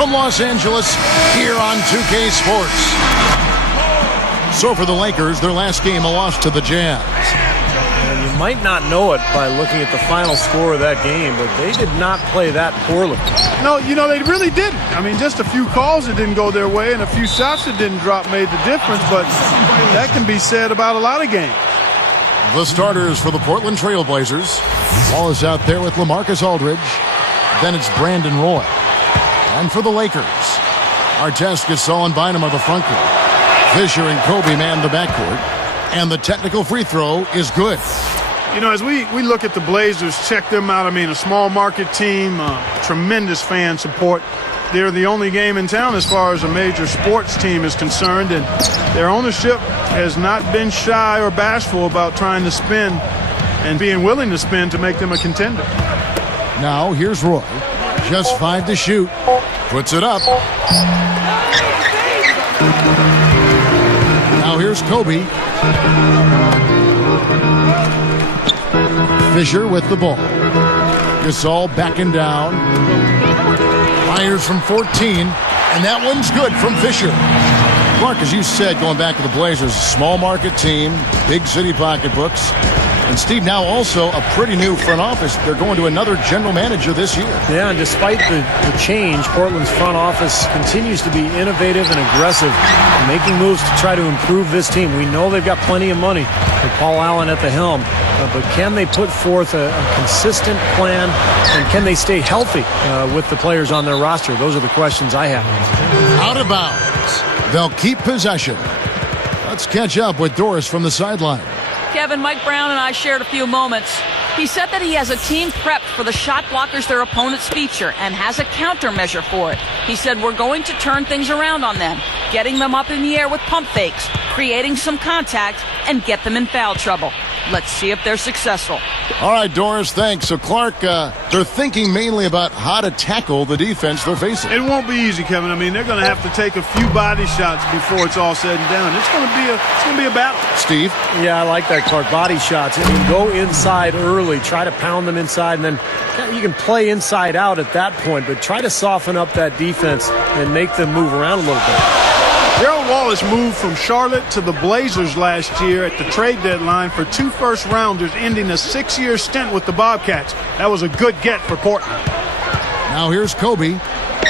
from Los Angeles here on 2K Sports. So for the Lakers, their last game, a loss to the Jazz. And you might not know it by looking at the final score of that game, but they did not play that poorly. No, they really didn't. I mean, just a few calls that didn't go their way and a few shots that didn't drop made the difference, but that can be said about a lot of games. The starters for the Portland Trail Blazers. Ball is out there with LaMarcus Aldridge. Then it's Brandon Roy. And for the Lakers, Artest, Gasol, and Bynum are the front court. Fisher and Kobe man the backcourt. And the technical free throw is good. As we look at the Blazers, check them out. I mean, a small market team, tremendous fan support. They're the only game in town as far as a major sports team is concerned, and their ownership has not been shy or bashful about trying to spend and being willing to spend to make them a contender. Now here's Roy. Just 5 to shoot. Puts it up. Now here's Kobe. Fisher with the ball. Gasol backing down. Fires from 14, and that one's good from Fisher. Clark, as you said, going back to the Blazers, small market team, big city pocketbooks. And Steve, now also a pretty new front office. They're going to another general manager this year. Yeah, and despite the change, Portland's front office continues to be innovative and aggressive, making moves to try to improve this team. We know they've got plenty of money with Paul Allen at the helm, but can they put forth a consistent plan, and can they stay healthy with the players on their roster? Those are the questions I have. Out of bounds. They'll keep possession. Let's catch up with Doris from the sideline. Kevin, Mike Brown and I shared a few moments. He said that he has a team prepped for the shot blockers their opponents feature and has a countermeasure for it. He said we're going to turn things around on them, getting them up in the air with pump fakes, creating some contact, and get them in foul trouble. Let's see if they're successful. All right, Doris, thanks. So, Clark, they're thinking mainly about how to tackle the defense they're facing. It won't be easy, Kevin. I mean, they're going to have to take a few body shots before it's all said and done. It's going to be a battle. Steve? Yeah, I like that, Clark. Body shots. I mean, go inside early. Try to pound them inside, and then you can play inside out at that point, but try to soften up that defense and make them move around a little bit. Gerald Wallace moved from Charlotte to the Blazers last year at the trade deadline for 2 first-rounders, ending a 6-year stint with the Bobcats. That was a good get for Portland. Now here's Kobe.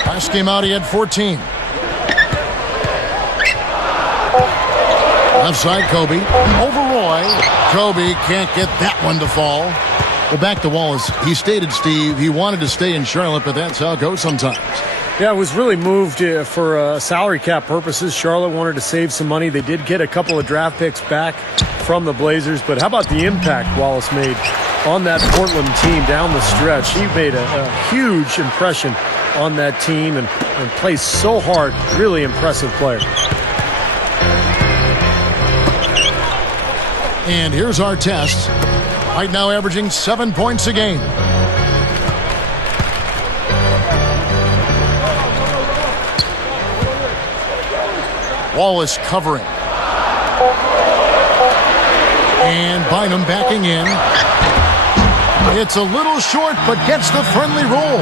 Last game out, he had 14. Left side, Kobe. Over Roy. Kobe can't get that one to fall. Well, back to Wallace. He stated, Steve, he wanted to stay in Charlotte, but that's how it goes sometimes. Yeah, it was really moved for salary cap purposes. Charlotte wanted to save some money. They did get a couple of draft picks back from the Blazers, but how about the impact Wallace made on that Portland team down the stretch? He made a huge impression on that team and plays so hard. Really impressive player. And here's our test. Right now averaging 7 points a game. Wallace covering. And Bynum backing in. It's a little short, but gets the friendly roll.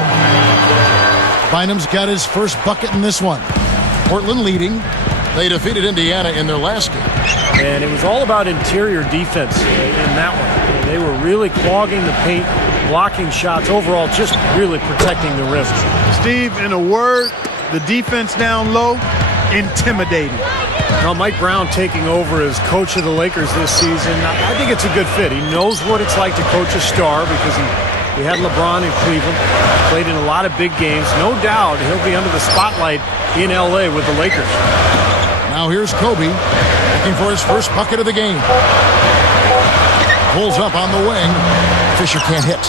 Bynum's got his first bucket in this one. Portland leading. They defeated Indiana in their last game. And it was all about interior defense in that one. They were really clogging the paint, blocking shots, overall just really protecting the rim. Steve, in a word, the defense down low, intimidating. Now, Mike Brown taking over as coach of the Lakers this season, I think it's a good fit. He knows what it's like to coach a star because he had LeBron in Cleveland, played in a lot of big games. No doubt he'll be under the spotlight in L.A. with the Lakers. Now here's Kobe looking for his first bucket of the game. Pulls up on the wing. Fisher can't hit.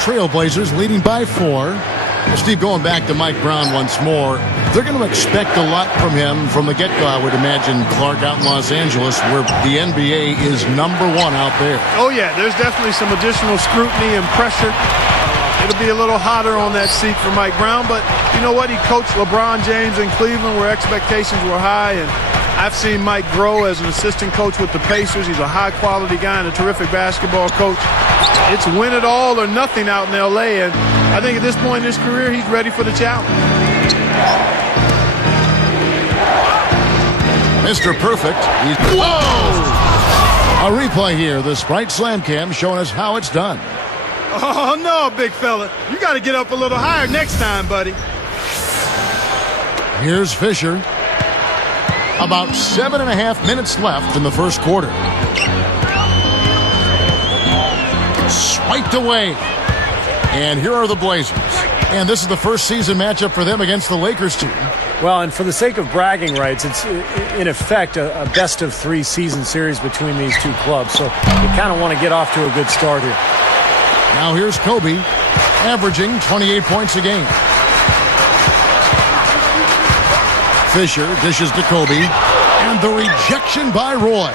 Trailblazers leading by 4. Steve, going back to Mike Brown once more, they're going to expect a lot from him from the get-go, I would imagine, Clark, out in Los Angeles, where the NBA is #1 out there. Oh, yeah, there's definitely some additional scrutiny and pressure. It'll be a little hotter on that seat for Mike Brown, but you know what? He coached LeBron James in Cleveland where expectations were high, and I've seen Mike grow as an assistant coach with the Pacers. He's a high-quality guy and a terrific basketball coach. It's win it all or nothing out in L.A., and I think at this point in his career, he's ready for the challenge. Mr. Perfect. Whoa! A replay here. The Sprite Slam Cam showing us how it's done. Oh, no, big fella. You got to get up a little higher next time, buddy. Here's Fisher. About 7.5 minutes left in the first quarter. Swiped away. And here are the Blazers. And this is the first season matchup for them against the Lakers team. Well, and for the sake of bragging rights, it's in effect a best-of-3 season series between these two clubs. So you kind of want to get off to a good start here. Now here's Kobe, averaging 28 points a game. Fisher dishes to Kobe, and the rejection by Roy.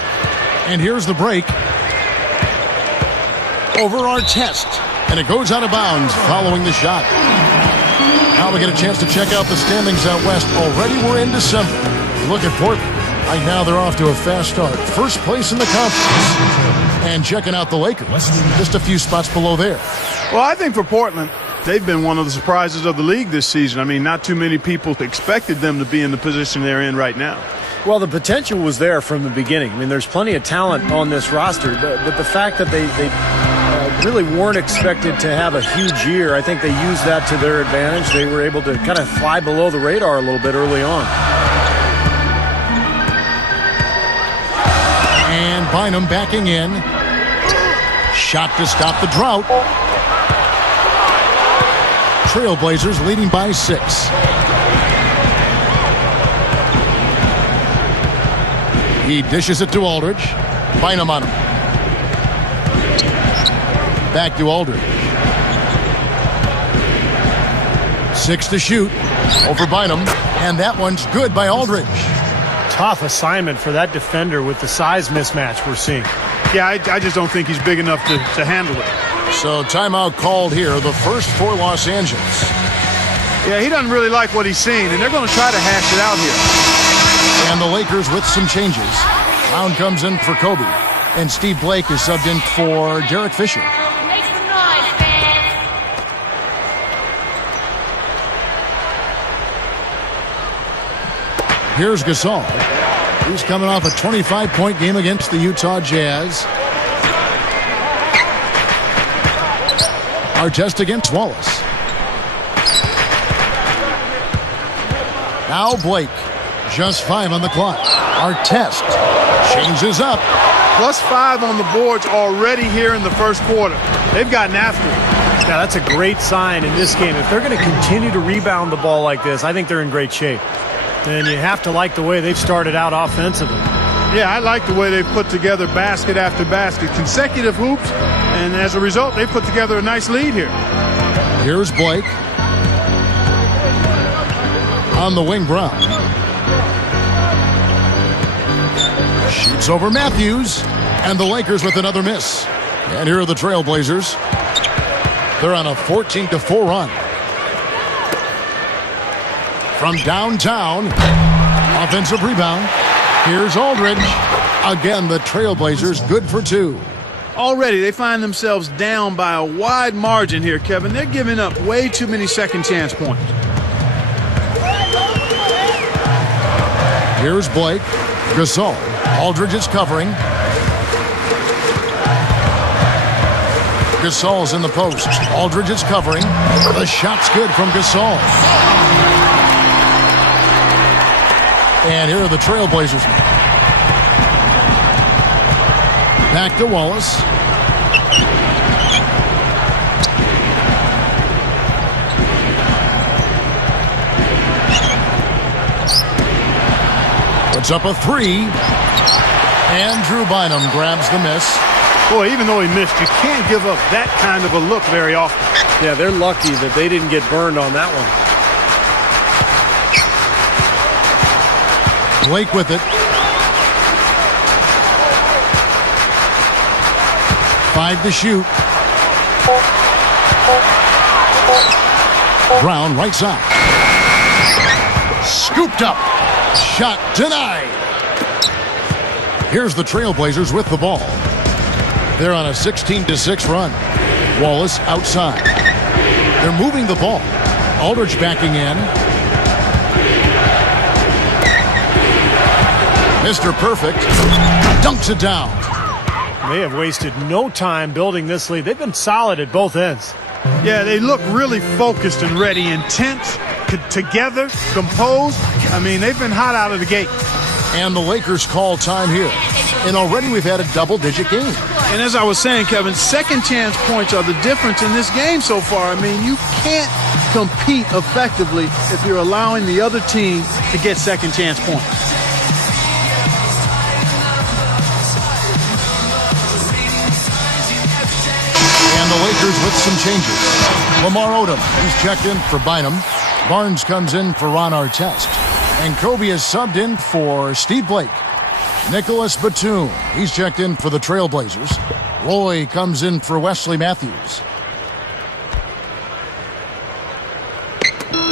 And here's the break. Over Artest, and it goes out of bounds following the shot. Now we get a chance to check out the standings out west. Already we're in December. Look at Portland. Right now they're off to a fast start. First place in the conference. And checking out the Lakers. Just a few spots below there. Well, I think for Portland, they've been one of the surprises of the league this season. I mean, not too many people expected them to be in the position they're in right now. Well, the potential was there from the beginning. I mean, there's plenty of talent on this roster, but the fact that they really weren't expected to have a huge year, I think they used that to their advantage. They were able to kind of fly below the radar a little bit early on. And Bynum backing in. Shot to stop the drought. Trailblazers leading by 6. He dishes it to Aldridge. Bynum on him. Back to Aldridge. 6 to shoot. Over Bynum. And that one's good by Aldridge. Tough assignment for that defender with the size mismatch we're seeing. Yeah, I just don't think he's big enough to handle it. So timeout called here, the first for Los Angeles. Yeah, he doesn't really like what he's seeing, and they're going to try to hash it out here. And the Lakers with some changes. Brown comes in for Kobe, and Steve Blake is subbed in for Derek Fisher. Make some noise, man. Here's Gasol. He's coming off a 25-point game against the Utah Jazz. Artest against Wallace. Now Blake. Just 5 on the clock. Artest changes up. +5 on the boards already here in the first quarter. They've gotten after it. Now, that's a great sign in this game. If they're going to continue to rebound the ball like this, I think they're in great shape. And you have to like the way they've started out offensively. Yeah, I like the way they've put together basket after basket, consecutive hoops, and as a result, they put together a nice lead here. Here's Blake. On the wing, Brown. Shoots over Matthews, and the Lakers with another miss. And here are the Trailblazers. They're on a 14-4 run. From downtown, offensive rebound. Here's Aldridge. Again, the Trailblazers good for 2. Already, they find themselves down by a wide margin here, Kevin. They're giving up way too many second chance points. Here's Blake. Gasol. Aldridge is covering. Gasol's in the post. Aldridge is covering. The shot's good from Gasol. And here are the Trailblazers. Back to Wallace. Puts up a 3. And Drew Bynum grabs the miss. Boy, even though he missed, you can't give up that kind of a look very often. Yeah, they're lucky that they didn't get burned on that one. Blake with it. 5 to shoot. Brown right side. Scooped up. Shot denied. Here's the Trailblazers with the ball. They're on a 16-6 run. Wallace outside. They're moving the ball. Aldridge backing in. Mr. Perfect dunks it down. They have wasted no time building this lead. They've been solid at both ends. Yeah, they look really focused and ready, intense, together, composed. I mean, they've been hot out of the gate. And the Lakers call time here. And already we've had a double-digit game. And as I was saying, Kevin, second chance points are the difference in this game so far. I mean, you can't compete effectively if you're allowing the other team to get second chance points. And the Lakers with some changes. Lamar Odom, he's checked in for Bynum. Barnes comes in for Ron Artest. And Kobe is subbed in for Steve Blake. Nicholas Batum, he's checked in for the Trailblazers. Roy comes in for Wesley Matthews.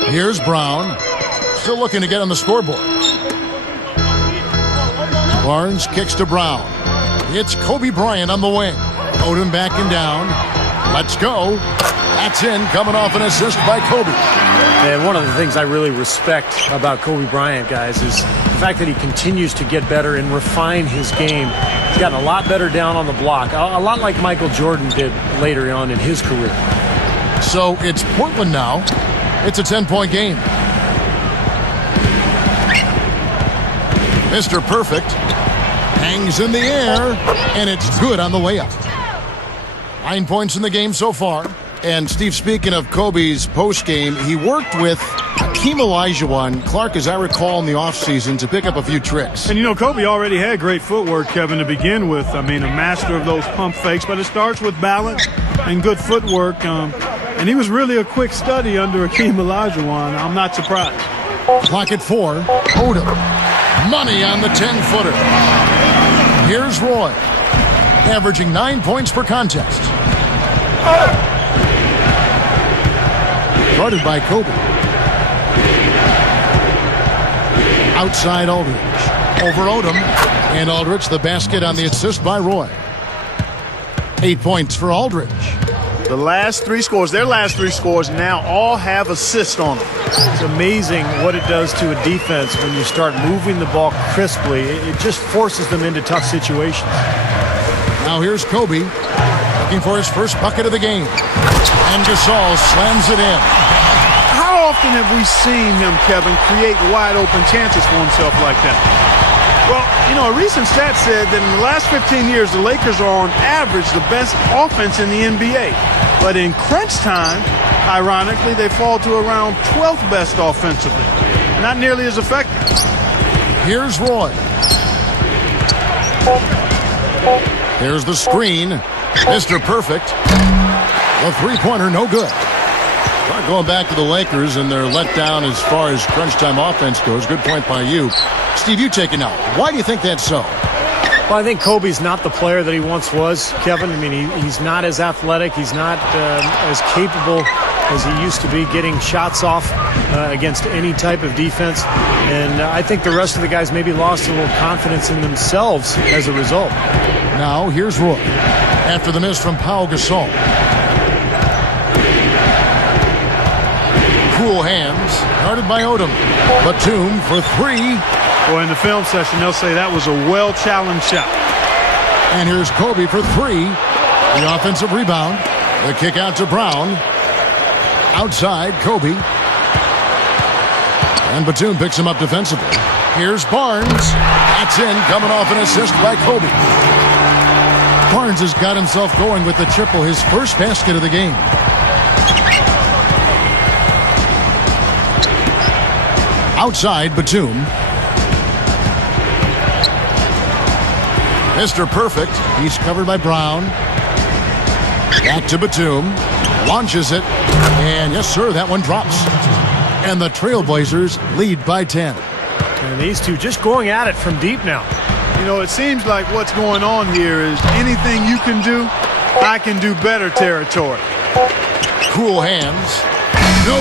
Here's Brown, still looking to get on the scoreboard. Barnes kicks to Brown. It's Kobe Bryant on the wing. Odom backing down. Let's go. That's in, coming off an assist by Kobe. And one of the things I really respect about Kobe Bryant, guys, is the fact that he continues to get better and refine his game. He's gotten a lot better down on the block, a lot like Michael Jordan did later on in his career. So it's Portland now. It's a 10-point game. Mr. Perfect hangs in the air, and it's good on the layup. 9 points in the game so far. And Steve, speaking of Kobe's postgame, he worked with Hakeem Olajuwon, Clark, as I recall, in the offseason to pick up a few tricks. And, you know, Kobe already had great footwork, Kevin, to begin with. I mean, a master of those pump fakes, but it starts with balance and good footwork. And he was really a quick study under Hakeem Olajuwon. I'm not surprised. Clock at 4. Odom. Money on the 10-footer. Here's Roy, averaging 9 points per contest. Guarded by Kobe. Outside Aldridge. Over Odom. And Aldridge, the basket on the assist by Roy. 8 points for Aldridge. The last three scores, their last three scores now all have assists on them. It's amazing what it does to a defense when you start moving the ball crisply. It just forces them into tough situations. Now here's Kobe, looking for his first bucket of the game. And Gasol slams it in. How often have we seen him, Kevin, create wide open chances for himself like that? Well, you know, a recent stat said that in the last 15 years, the Lakers are on average the best offense in the NBA. But in crunch time, ironically, they fall to around 12th best offensively. Not nearly as effective. Here's Roy. Here's the screen. Mr. Perfect. The three-pointer, no good. Going back to the Lakers and their letdown as far as crunch time offense goes. Good point by you. Steve, you take it now. Why do you think that's so? Well, I think Kobe's not the player that he once was, Kevin. I mean, he's not as athletic. He's not as capable as he used to be getting shots off against any type of defense. And I think the rest of the guys maybe lost a little confidence in themselves as a result. Now, here's Roy. After the miss from Pau Gasol. Cool hands. Guarded by Odom. Batum for three. Boy, in the film session, they'll say that was a well-challenged shot. And here's Kobe for three. The offensive rebound. The kick out to Brown. Outside, Kobe. And Batum picks him up defensively. Here's Barnes. That's in, coming off an assist by Kobe. Barnes has got himself going with the triple, his first basket of the game. Outside, Batum. Mr. Perfect. He's covered by Brown. Back to Batum. Launches it. And yes, sir, that one drops. And the Trailblazers lead by 10. And these two just going at it from deep now. You know, it seems like what's going on here is anything you can do, I can do better territory. Cool hands. No.